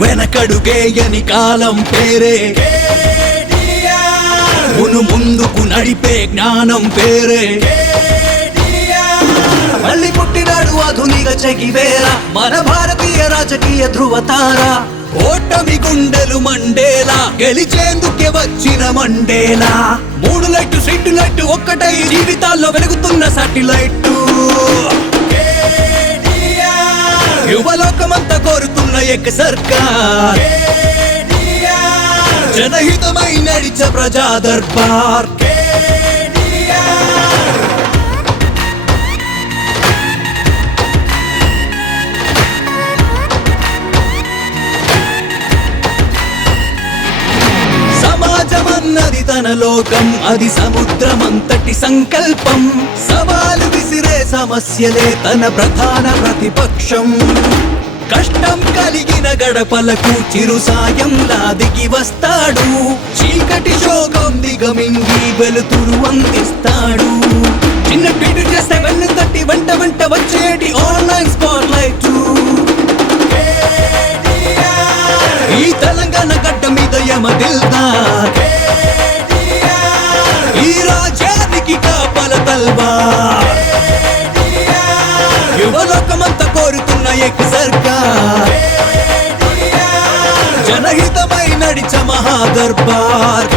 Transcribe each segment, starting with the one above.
వెనకడుగేయని కాలం పేరే మును ముందుకు నడిపే జ్ఞానం పేరే మళ్ళీ పుట్టినాడు ఆధునిక చెగివేరా మన భారతీయ రాజకీయ ధృవతార ఓటమి గుండెలు మండేలా గెలిచేందుకే వచ్చిన మండేలా 3 లైట్ స్ట్రీట్ లైట్ ఒక్కటై జీవితాల్లో వెలుగుతున్న సాటిలైట్ యువలోకమంతా కోరుతున్న ఏక సర్కార్ జనహితమై నడిచ ప్రజా దర్బార్ సమాజమన్నది తన లోకం అది సముద్రమంతటి సంకల్పం సవాలు విసిరే సమస్యలే తన ప్రధాన ప్రతిపక్షం కష్టం కలిగిన గడపలకు చిరు సాయంలా దిగి వస్తాడు చీకటి శోకం దిగమింగి వెలుతురు అందిస్తాడు చిన్న ట్వీట్ చేస్తే వెన్ను తట్టి వెంట వెంట వచ్చేటి ఆన్లైన్ స్పాట్ లైట్ ఈ తెలంగాణ గడ్డ మీద యమ దిల్దార్ ఈ రాజ్యానికి కాపల తల్వార్ యువలోకమంతా కోరుతున్న ఏక సర్కార్ జనహితమై నడిచ మహాదర్బార్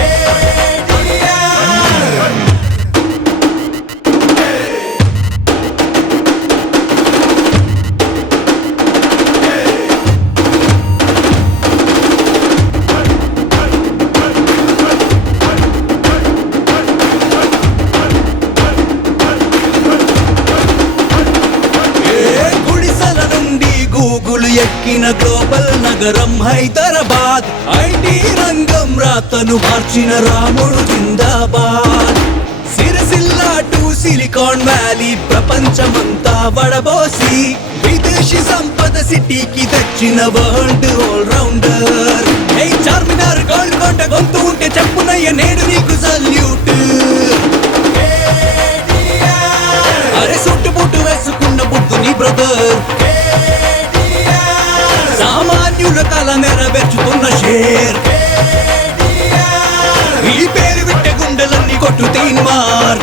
ఎక్కిన గ్లోబల్ నగరం హైదరాబాద్ ఐటీ రంగం రాతను మార్చిన రాముడు జిందాబాద్ సిరిసిల్ల టు సిలికాన్ వ్యాలీ ప్రపంచమంతా వడబోసి విదేశీ సంపద సిటీకి తెచ్చిన వరల్డ్ ఆల్ రౌండర్ ఏ చార్మినార్ గోల్డ్ కొండ గొంతు ఉంటే చెప్పునయ్య నేడు నీకు సల్యూట్ అరే సుట్టుబుట్టు వేసుకున్న బుద్ధుని బ్రదర్ సామాన్యుల కల నెరవేర్చుతున్న షేర్ ఈ పేరు విట్టే గుండెలన్నీ కొట్టు తీన్మార్